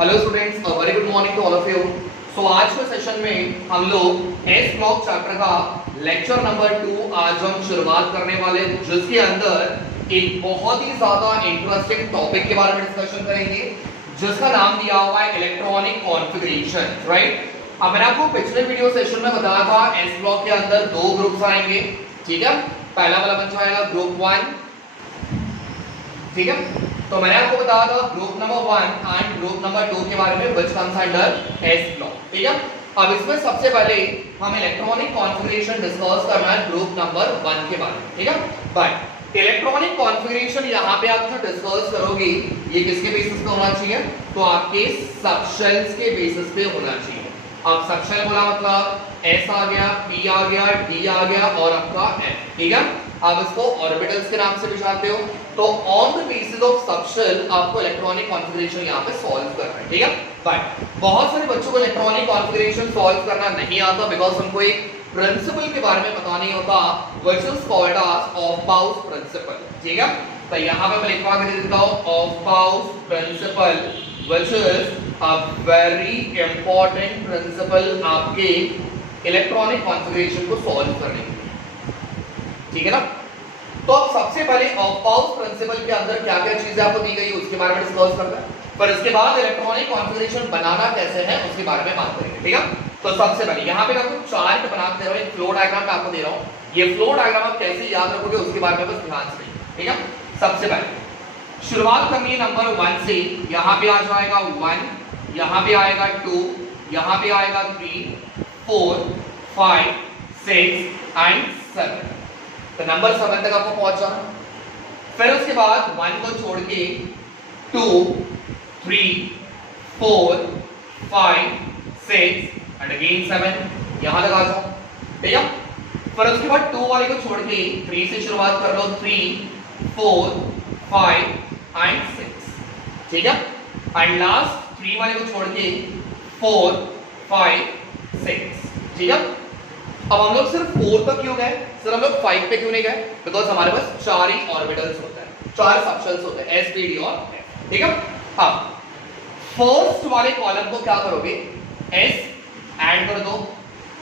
Hello students, very good morning to all of you. So आज के session में हम लोग एस ब्लॉक चैप्टर का लेक्चर नंबर 2 आज हम शुरुआत करने वाले, जिसके अंदर एक बहुत ही ज्यादा इंटरेस्टिंग टॉपिक के बारे में डिस्कशन करेंगे, जिसका नाम दिया हुआ है इलेक्ट्रॉनिक कॉन्फ़िगरेशन। राइट, अब मैंने आपको पिछले वीडियो सेशन में बताया था एस ब्लॉक के अंदर दो ग्रुप्स आएंगे। ठीक है, पहला वाला बन जाएगा ग्रुप 1। ठीक है, तो मैंने आपको बताया था group number 1 and group number 2 के बारे में, which comes under S block. ठीक है, अब इसमें सबसे पहले हम इलेक्ट्रॉनिक कॉन्फ़िगरेशन डिस्कस करना है ग्रुप नंबर 1 के बारे में। ठीक है, बट इलेक्ट्रॉनिक कॉन्फ़िगरेशन यहाँ पे आप जो डिस्कस करोगे ये किसके बेसिस पे होना चाहिए? तो आपके सबशेल्स के बेसिस पे होना चाहिए। अब सबशेल बोला मतलब एस आ गया, पी आ गया, डी आ गया और आपका एफ। ठीक है, आप इसको ऑर्बिटल्स के नाम से भी जानते हो। तो on the basis of subshell आपको इलेक्ट्रॉनिक कॉन्फ़िगरेशन यहाँ पे सॉल्व करना है। ठीक है, बट बहुत सारे बच्चों को इलेक्ट्रॉनिक कॉन्फ़िगरेशन सॉल्व करना नहीं आता बिकॉज़ उनको एक प्रिंसिपल के बारे में पता नहीं होता, which is called as Aufbau principle. ठीक है, तो यहाँ पे मैं लिखवा के दे देता हूँ Aufbau principle, which is a very important principle आपके इलेक्ट्रॉनिक कॉन्फ़िगरेशन को सॉल्व करने के लिए। ठीक है ना, तो अब सबसे पहले ऑफ बाउस प्रिंसिपल के अंदर क्या क्या चीजें आपको दी गई है उसके बारे में डिस्कस करते हैं, पर इसके बाद इलेक्ट्रॉनिक कॉन्फ़िगरेशन बनाना कैसे है उसके बारे में बात करेंगे। ठीक है, तो सबसे पहले यहाँ पे मैं आपको चार्ट बना के दे रहा हूँ, एक फ्लो डायग्राम मैं आपको दे रहा हूँ। ये फ्लो डायग्राम आप कैसे याद रखोगे उसके बारे में बस ध्यान से। ठीक है, सबसे पहले शुरुआत करनी है नंबर 1 से। यहाँ पे आ जाएगा 1, यहाँ पे आएगा 2, यहाँ पे आएगा 3, 4, 5, 6 एंड 7। तो नंबर 7 तक आपको पहुंच जाना। फिर उसके बाद 1 को छोड़ के 2, 3, 4, 5, 6 एंड अगेन 7 यहां तक आ जाओ। ठीक है, फिर उसके बाद 2 वाले को छोड़ के 3 से शुरुआत कर लो, 3, 4, 5 एंड 6। ठीक है, एंड लास्ट 3 वाले को छोड़ के 4, 5, 6। ठीक है, अब हम लोग सिर्फ 4 तक क्यों गए, सिर्फ हम लोग 5 पे क्यों नहीं गए? बिकॉज हमारे पास 4 ही ऑर्बिटल्स होते हैं, 4 सबशेल्स होते हैं, एस, पी, डी और एफ। ठीक है, अब फर्स्ट वाले कॉलम को क्या करोगे? एस ऐड कर दो,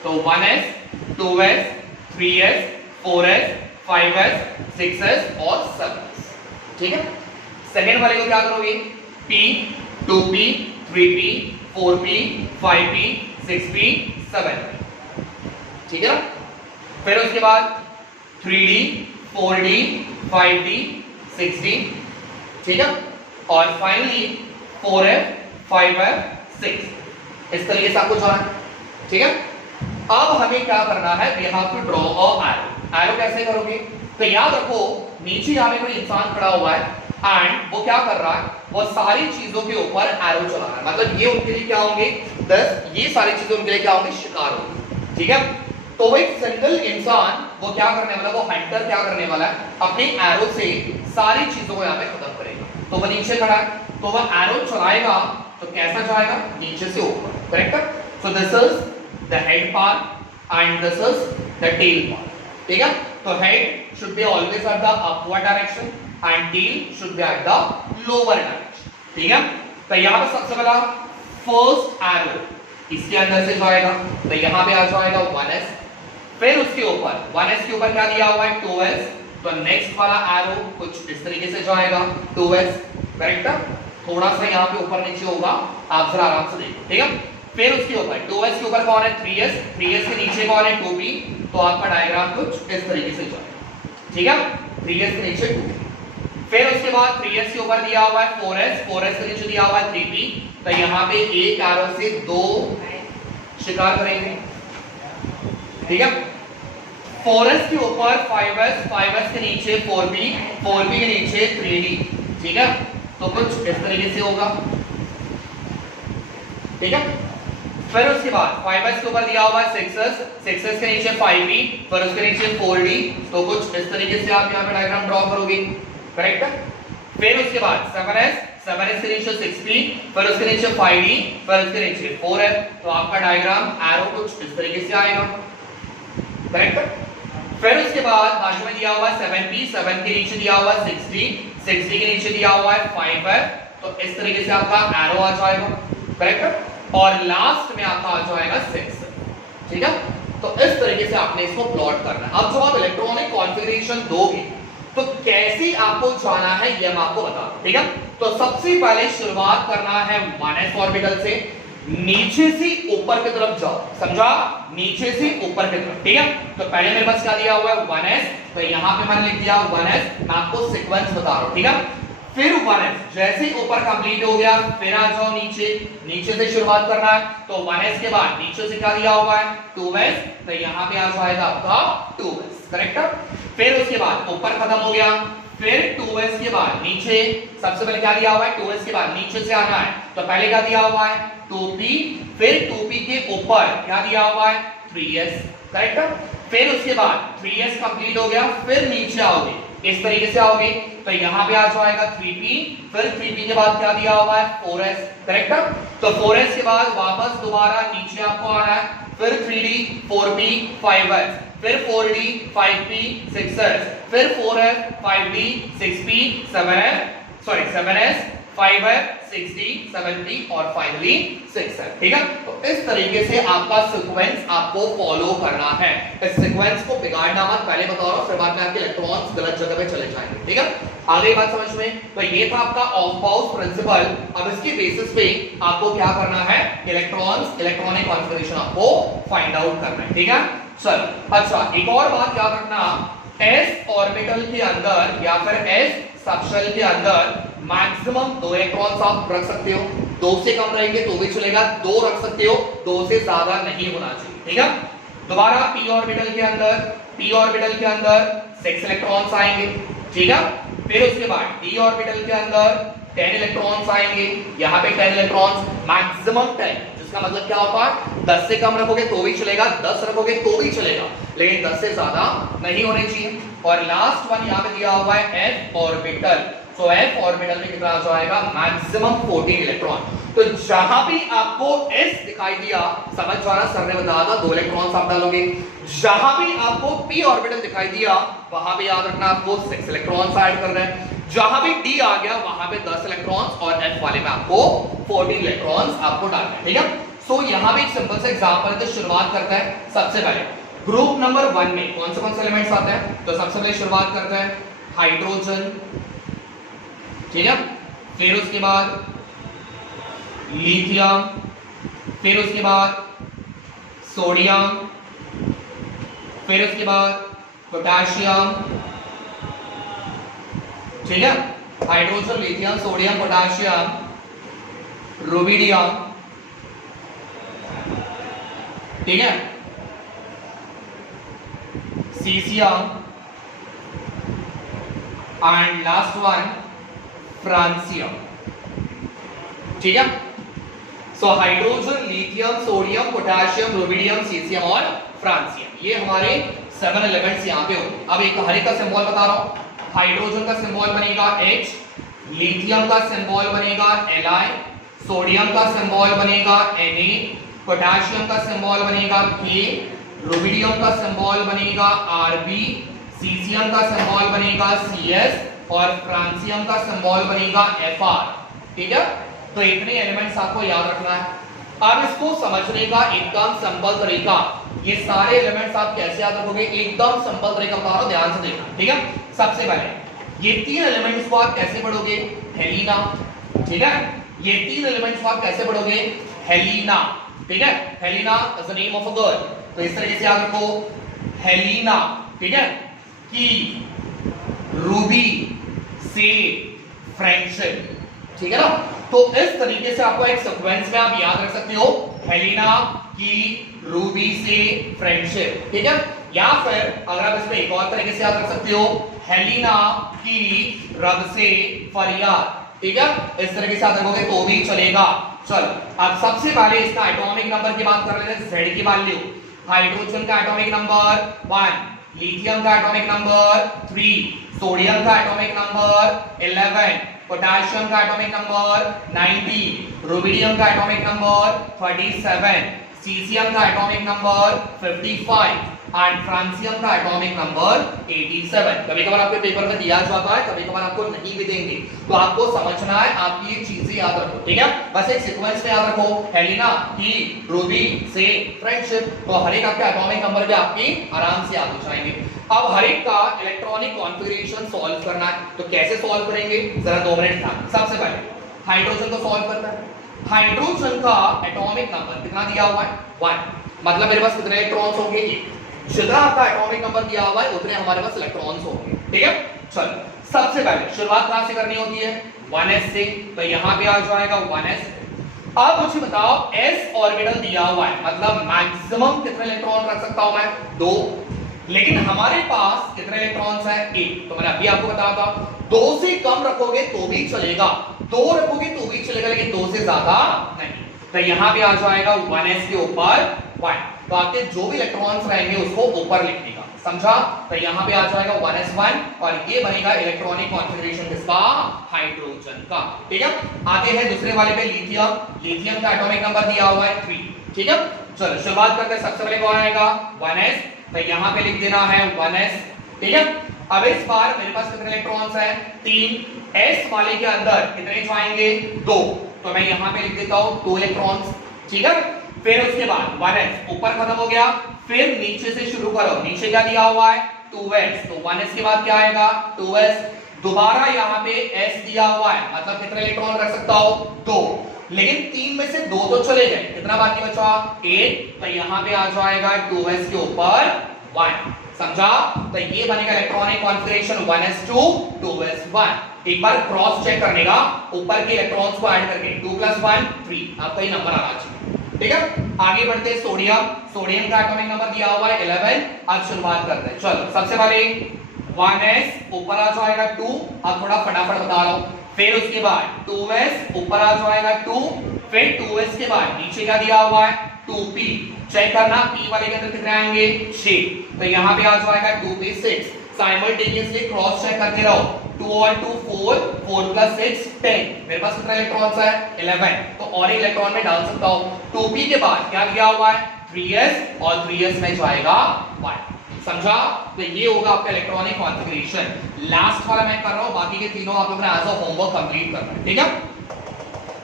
तो 1s, 2s, 3s, 4s, 5s, 6s और 7s। ठीक है, सेकेंड वाले को क्या करोगे? p, 2p, 3p, 4p, 5p, 6p, 7p। ठीक है ना, फिर उसके बाद 3D, 4D, 5D, 6D। ठीक है, और फाइनली 4F, 5F, 6। इस तरीके से आपको जाना है। ठीक है, अब हमें क्या करना है? We have to draw a arrow. Arrow कैसे करोगे? तो याद रखो नीचे यहाँ पे कोई इंसान खड़ा हुआ है एंड वो क्या कर रहा है? वो सारी चीजों के ऊपर एरो चला रहा है। मतलब ये उनके लिए क्या होंगे? 10, ये सारी चीजें उनके लिए क्या होंगे? शिकार होंगे। ठीक है, तो वो एक सिंगल इंसान वो क्या करने वाला, वो हंटर क्या करने वाला है? अपने एरो से सारी चीजों को यहाँ पे खत्म करेगा। तो वो नीचे खड़ा है, तो वो एरो चलाएगा तो कैसा जाएगा? नीचे से ऊपर। Correct? So this is the head part and this is the tail part. ठीक है, तो head should be always at the upward direction and tail should be at the lower direction. ठीक है, तो यहाँ पे सबसे पहला फर्स्ट एरो इसके अंदर से जाएगा, तो यहाँ पे आ जाएगा 1s। फिर उसके ऊपर 1s के ऊपर क्या दिया हुआ है? 2s। तो नेक्स्ट वाला एरो कुछ इस तरीके से जाएगा, 2s। करेक्ट? थोड़ा सा यहाँ पे ऊपर नीचे होगा, आप जरा आराम से देखो। ठीक है, फिर उसके ऊपर 2s के ऊपर कौन है? 3s। 3s के नीचे कौन है? 2p। तो आपका डायग्राम कुछ इस तरीके से जाएगा। ठीक है, 3s के नीचे 2p। फिर उसके बाद 3s के ऊपर दिया हुआ है 4s। 4s के नीचे दिया हुआ है 3p। तो यहाँ पे एक एरो से 2 शिकार करेंगे। ठीक है, 4s के ऊपर 5s, 5s के नीचे 4p, 4p के नीचे 3d। ठीक है, तो कुछ इस तरीके से होगा। ठीक है, फिर उसके बाद 5s के ऊपर दिया हुआ है 6s, 6s के नीचे 5p, फिर उसके नीचे 4d। तो कुछ इस तरीके से आप यहाँ पे डायग्राम ड्रॉ करोगे। करेक्ट? फिर उसके बाद 7s, 7s के नीचे 6p, फिर उसके नीचे 5d, फिर उसके नीचे 4f। तो आपका डायग्राम एरो कुछ इस तरीके से आएगा। करेक्ट? फिर उसके बाद बाजू में दिया हुआ है 7p, 7 के नीचे दिया हुआ है 6d, 6d के नीचे दिया हुआ है 5f। तो तो इस तरीके से आपका एरो आ जाएगा, करेक्ट, और लास्ट में आपका आ जाएगा 6, ठीक है। तो इस तरीके से आपने इसको प्लॉट करना है। अब जो आप इलेक्ट्रॉनिक कॉन्फ़िगरेशन दोगे तो कैसे आपको जाना है ये मैं आपको बता दूं, ठीक है। तो सबसे पहले शुरुआत करना है 1s ऑर्बिटल से, नीचे से ऊपर की तरफ जाओ, समझा, नीचे से ऊपर की तरफ, ठीक है। तो पहले मेरे पास क्या दिया हुआ है 1s, तो यहां पे मैंने लिख दिया 1s, मैं आपको सीक्वेंस बता रहा हूं, ठीक है। फिर 1s जैसे ही ऊपर कंप्लीट हो गया फिर आ जाओ नीचे, नीचे से शुरुआत करना है। तो 1s के बाद नीचे से क्या दिया हुआ है 2s, तो यहां पे आ जाएगा आपका 2s, करेक्ट। फिर उसके बाद ऊपर खत्म हो गया, फिर 2s के बाद नीचे सबसे पहले क्या दिया हुआ है 2s के बाद नीचे से आना है, तो पहले क्या दिया हुआ है 2p, फिर 2p के ऊपर क्या दिया हुआ है 3s, करेक्ट। फिर उसके बाद 3s कंप्लीट हो गया, फिर नीचे आओगे, इस तरीके से आओगे, तो यहां पे आ जाएगा 3p, फिर 3p के बाद क्या दिया हुआ है 4s, करेक्ट। तो 4s के बाद वापस दोबारा नीचे आपको आना है, फिर 3d 4p 5s, फिर 4d 5p 6s, फिर 4s 5d 6p 7s 5f 6d 7p और फाइनली 6f, ठीक है। तो इस तरीके से आपका सीक्वेंस आपको फॉलो करना है। इस सीक्वेंस को बिगाड़ना मत, पहले बता रहा हूं, फिर बाद में आपके इलेक्ट्रॉन्स गलत जगह पे चले जाएंगे, ठीक है। आगे बात समझ में, तो ये था आपका ऑफबाउस प्रिंसिपल। अब इसके बेसिस पे आपको क्या करना है, इलेक्ट्रॉन्स इलेक्ट्रॉनिक कॉन्फ़िगरेशन आपको फाइंड आउट करना है, ठीक है। चल, अच्छा एक और बात याद रखना, s ऑर्बिटल के अंदर या फिर s सबशेल के अंदर मैक्सिमम 2 इलेक्ट्रॉन्स आप रख सकते हो, 2 से कम रहेंगे तो भी चलेगा, 2 रख सकते हो, 2 से ज्यादा नहीं होना चाहिए, ठीक है। दोबारा p ऑर्बिटल के अंदर 6 इलेक्ट्रॉन्स आएंगे, ठीक है। फिर उसके बाद d ऑर्बिटल के अंदर 10 इलेक्ट्रॉन्स आएंगे, यहां पे 10 इलेक्ट्रॉन्स, मैक्सिमम 10, इसका मतलब क्या होता है 10 से कम रखोगे तो भी चलेगा, 10 रखोगे तो भी चलेगा, लेकिन 10 से ज्यादा नहीं होने चाहिए। और लास्ट वन यहां पे दिया हुआ है f ऑर्बिटल, तो f ऑर्बिटल में कितना आ जाएगा मैक्सिमम 14 इलेक्ट्रॉन। तो जहां भी आपको s दिखाई दिया, समझ जाना, सर ने बताया था 2 इलेक्ट्रॉन्स आप डालोगे। जहां भी आपको p ऑर्बिटल दिखाई दिया वहां पे याद रखना आपको 6 इलेक्ट्रॉन्स ऐड करना है। जहां भी d आ गया वहां पे 10 इलेक्ट्रॉन्स और f वाले में आपको 14 इलेक्ट्रॉन्स आपको डालना है, ठीक है। सो यहां पे एक सिंपल सा एग्जांपल है, तो शुरुआत करते हैं। सबसे पहले ग्रुप नंबर 1 में कौन से एलिमेंट्स आते हैं, तो सबसे पहले शुरुआत करते हैं हाइड्रोजन, ठीक है। फिर उसके बाद लिथियम, फिर उसके बाद सोडियम, फिर उसके बाद पोटेशियम, ठीक है। Hydrogen, lithium, sodium, potassium, rubidium, ठीक है, caesium and last one francium, ठीक है। So hydrogen, lithium, sodium, potassium, rubidium, caesium और फ्रांसियम, ये हमारे 7 एलिमेंट्स यहां पे होंगे। अब एक हर एक का सिंबल बता रहा हूं, हाइड्रोजन का सिंबल बनेगा H, लिथियम का सिंबल बनेगा Li, सोडियम का सिंबल बनेगा Na, पोटेशियम का सिंबल बनेगा K, रुबिडियम का सिंबल बनेगा Rb, सीसियम का सिंबल बनेगा Cs और फ्रांसियम का सिंबल बनेगा Fr, ठीक है। तो इतने एलिमेंट्स आपको याद रखना है। अब इसको समझने का एकदम सिंपल तरीका, ये सारे एलिमेंट्स आप कैसे याद रखोगे, एकदम सिंपल तरीका बता रहा हूं, ध्यान से देखना, ठीक है। सबसे पहले ये 3 एलिमेंट्स को आप कैसे पढ़ोगे, हेलिना, ठीक है। ये 3 एलिमेंट्स को आप कैसे पढ़ोगे, हेलिना, ठीक है। Helena is the name of a girl, तो इस तरीके से याद रखो, हेलिना, ठीक है, की रूबी से फ्रेंडशिप, ठीक है ना। तो इस तरीके से आपको एक सीक्वेंस में आप याद रख सकते हो, हेलिना की रूबी से फ्रेंडशिप, ठीक है। या फिर अगर आप इसमें एक और तरीके से याद रख सकते हो, हेलिना की रब से फरियाद, ठीक है। इस तरीके से याद रखोगे तो भी चलेगा। चल, अब सबसे पहले इसका एटॉमिक नंबर की बात कर लेते हैं, Z की वैल्यू। हाइड्रोजन का एटॉमिक नंबर 1, लिथियम का एटॉमिक नंबर 3, सोडियम का एटॉमिक नंबर 11, पोटेशियम का एटॉमिक नंबर 19, रुबिडियम का एटॉमिक नंबर 37, सीसियम का एटॉमिक नंबर 55 एंड फ्रांसियम का एटॉमिक नंबर 87। कभी कभार आपके पेपर में दिया जाता है, कभी कभार आपको नहीं भी देंगे, तो आपको समझना है, आपकी ये चीजें याद रखो, ठीक है। बस एक सीक्वेंस में याद रखो, हेलिना, ही, रूबी से फ्रेंडशिप, तो हर एक आपके एटॉमिक नंबर भी आपकी आराम से याद हो जाएंगे। अब हर एक का इलेक्ट्रॉनिक कॉन्फ़िगरेशन सॉल्व करना है, तो कैसे सॉल्व करेंगे जरा 2 मिनट ध्यान। सबसे पहले हाइड्रोजन को सॉल्व करना है। हाइड्रोजन का एटॉमिक नंबर कितना दिया हुआ है 1, मतलब मेरे पास कितने इलेक्ट्रॉन्स होंगे 1। जितना आपका एटॉमिक नंबर दिया हुआ है उतने हमारे पास इलेक्ट्रॉन्स होंगे, ठीक है। चलो सबसे पहले शुरुआत कहां से करनी होती है 1s से, तो यहां पे आ जाएगा 1s। अब मुझे बताओ s ऑर्बिटल दिया हुआ है, मतलब मैक्सिमम कितने इलेक्ट्रॉन रख सकता हूं मैं 2, लेकिन हमारे पास कितने इलेक्ट्रॉन्स हैं 1, तो मैंने अभी आपको बताया था 2 से कम रखोगे तो भी चलेगा, 2 रखोगे तो भी चलेगा, लेकिन 2 से ज्यादा नहीं। तो यहां पे आ जाएगा 1s के ऊपर 1, तो आपके जो भी इलेक्ट्रॉन्स रहेंगे उसको ऊपर लिखने का, समझा। तो यहां पे आ जाएगा 1s1 और ये बनेगा इलेक्ट्रॉनिक कॉन्फ़िगरेशन किसका हाइड्रोजन का, ठीक है। आगे है दूसरे वाले पे लिथियम। लिथियम का एटॉमिक नंबर दिया हुआ है 3, ठीक है। चलो शुरुआत करते हैं, सबसे पहले कौन आएगा 1s, तो यहां पे लिख देना है 1s, ठीक है। अब इस बार मेरे पास कितने इलेक्ट्रॉन्स हैं 3, s वाले के अंदर कितने जाएंगे 2, तो मैं यहां पे लिख देता हूं 2 इलेक्ट्रॉन्स, ठीक है। फिर उसके बाद 1s ऊपर खत्म हो गया, फिर नीचे से शुरू करो, नीचे क्या दिया हुआ है 2s, तो 1s के बाद क्या आएगा 2s, दोबारा यहां पे s दिया हुआ है, मतलब कितने इलेक्ट्रॉन रख सकता हो 2, लेकिन 3 में से 2 तो चले गए, कितना बाकी बचा 8, तो यहां पे आ जाएगा 2s के ऊपर 1, समझा। तो ये बनेगा इलेक्ट्रॉनिक कॉन्फ़िगरेशन 1s2 2s1। एक बार क्रॉस चेक करने का, ऊपर के इलेक्ट्रॉन्स को ऐड करके 2 + 1 3, आपका ये नंबर आना चाहिए, ठीक है। आगे बढ़ते हैं सोडियम। सोडियम का एटॉमिक नंबर दिया हुआ है 11। अब शुरुआत करते हैं, चलो सबसे पहले 1s ऊपर आ जाएगा 2, अब थोड़ा फटाफट बता रहा हूं, फिर उसके बाद 2s ऊपर आ जाएगा 2, फिर 2s के बाद नीचे क्या दिया हुआ है 2p, चेक करना p वाले के अंदर कितने आएंगे 6, तो यहां पे आ जाएगा 2p 6। साइमल्टेनियसली क्रॉस चेक करते रहो, 2 और 2 4, 4 + 6 10, मेरे पास कितने इलेक्ट्रॉन्स है 11, तो और एक इलेक्ट्रॉन में डाल सकता हूं। 2p के बाद क्या दिया हुआ है 3s और 3s में जाएगा 1, समझा। तो ये होगा आपका इलेक्ट्रॉनिक कॉन्फ़िगरेशन। लास्ट वाला मैं कर रहा हूं, बाकी के तीनों आप लोगों ने एज अ होमवर्क कंप्लीट करना है, ठीक है।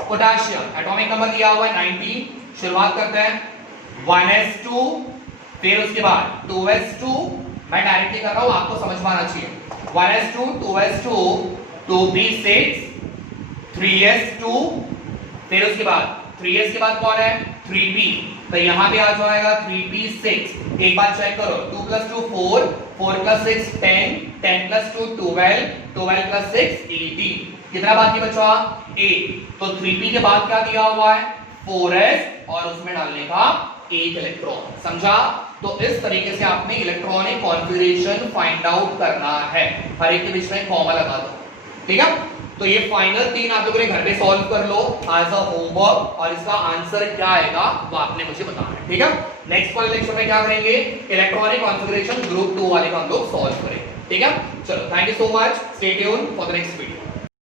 पोटेशियम एटॉमिक नंबर दिया हुआ है 19। शुरुआत करते हैं 1s2, फिर उसके बाद 2s2, मैं डायरेक्टली कर रहा हूं, आपको समझ में आना चाहिए 1s2 2s2 2p6 3s2, फिर उसके बाद 3s के बाद कौन है 3p, तो यहां पे आ जाएगा 3p6। एक बार चेक करो, 2 + 2 4, 4 + 6 10, 10 + 2 12, 12 + 6 18, कितना बाकी बचा 8, तो 3p के बाद क्या दिया हुआ है 4s और उसमें डालने का 1 इलेक्ट्रॉन, समझा। तो इस तरीके से आपने इलेक्ट्रॉनिक कॉन्फ़िगरेशन फाइंड आउट करना है, हर एक के बीच में कॉमा लगा दो, ठीक है। तो ये फाइनल 3 आप लोगों ने घर पे सॉल्व कर लो एज अ होमवर्क, और इसका आंसर क्या आएगा वो आपने मुझे बताना है, ठीक है। नेक्स्ट वाले लेक्चर में क्या करेंगे इलेक्ट्रॉनिक कॉन्फ़िगरेशन ग्रुप 2 वाले का हम लोग सॉल्व करेंगे, ठीक है। चलो thank you so much, stay tune for the next video.